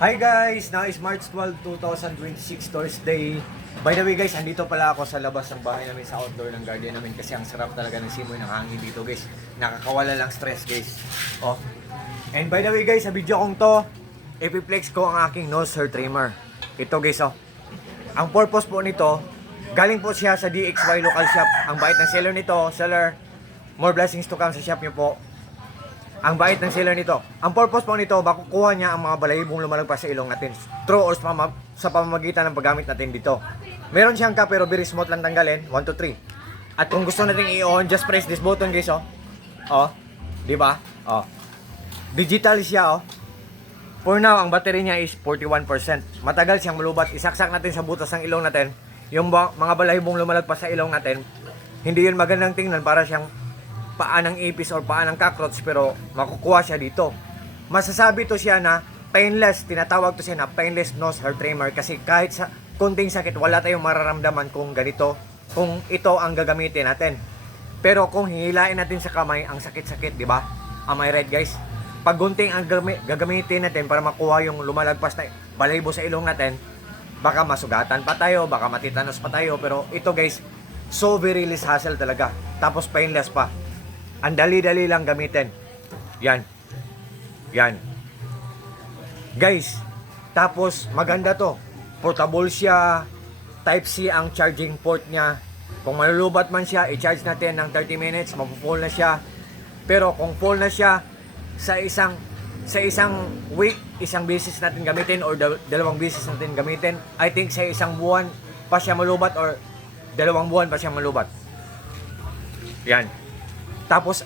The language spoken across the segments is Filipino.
Hi guys! Now is March 12, 2026, Thursday. By the way guys, andito pala ako sa labas ng bahay namin, sa outdoor ng garden namin kasi ang sarap talaga ng simoy ng hangin dito guys. Nakakawala lang stress guys. Oh. And by the way guys, sa video kong to, ipiplex ko ang aking nose hair trimmer. Ito guys oh. Ang purpose po nito, galing po siya sa DXY local shop. Ang bait ng seller nito, seller, more blessings to come sa shop niyo po. Ang bait ng seller nito. Ang purpose po nito, makukuha niya ang mga balayibong lumalagpas sa ilong natin through or sa pamamagitan ng paggamit natin dito. Meron siyang ka pero very smooth lang tanggalin. 1, 2, 3. At kung gusto natin i-on, just press this button guys oh. Oh, di ba? Oh. Digital siya oh. For now, ang battery niya is 41%. Matagal siyang malubat. Isaksak natin sa butas ng ilong natin. Yung mga balayibong lumalagpas sa ilong natin, hindi yun magandang tingnan para siyang paa ng ipis or paa ng cockroach, pero makukuha siya dito. Masasabi to siya na painless, tinatawag to siya na painless nose hair trimmer kasi kahit sa kunting sakit wala tayong mararamdaman kung ganito, kung ito ang gagamitin natin. Pero kung hihilain natin sa kamay, ang sakit-sakit, di ba? Am I right guys? Pag gunting ang gagamitin natin para makuha yung lumalagpas na balahibo sa ilong natin, baka masugatan pa tayo, baka matitanos pa tayo, pero ito guys, so very less hassle talaga. Tapos painless pa. Ang dali-dali lang gamitin. Yan. Yan. Guys, tapos maganda to. Portable siya. Type-C ang charging port niya. Kung malulubat man siya, i-charge natin ng 30 minutes, mapu-full na siya. Pero kung full na siya, sa isang week, isang beses natin gamitin or dalawang beses natin gamitin, I think sa isang buwan pa siya malubat or 2 buwan pa siya malubat. Yan. Tapos,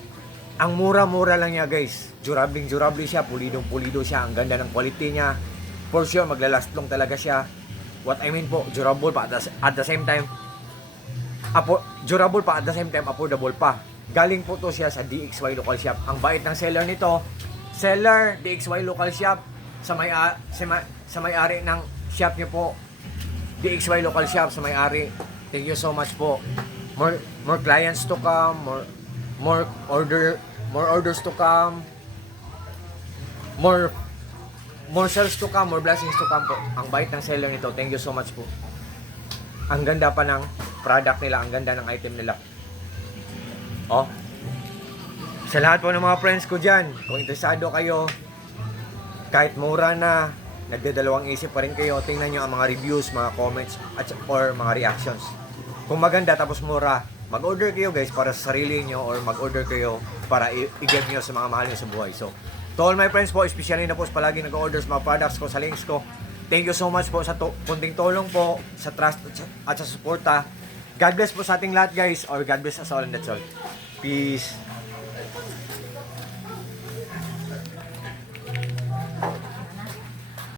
ang mura-mura lang niya guys. Durable siya, pulidong-pulido siya. Ang ganda ng quality niya. For sure, maglalast long talaga siya. What I mean po, durable pa at the same time, affordable pa. Galing po to siya sa DXY local shop. Ang bait ng seller nito, seller, DXY local shop, sa may-ari ng shop niyo po, DXY local shop, sa may-ari. Thank you so much po. More clients to come, more orders to come, more sales to come, more blessings to come po. Ang bait ng seller nito. Thank you so much po. Ang ganda pa ng product nila, ang ganda ng item nila. Oh. Sa lahat po ng mga friends ko dyan, kung interesado kayo, kahit mura na, nagdadalawang isip pa rin kayo, tingnan nyo ang mga reviews, mga comments, or mga reactions. Kung maganda tapos mura, mag-order kayo guys para sa sarili nyo or mag-order kayo para i-give nyo sa mga mahal nyo sa buhay. So, to all my friends po, especially na po palagi nag-order sa mga products ko, sa links ko, thank you so much po sa kunting tulong po, sa trust at sa suporta. God bless po sa ating lahat guys, or God bless us all and that's all. Peace.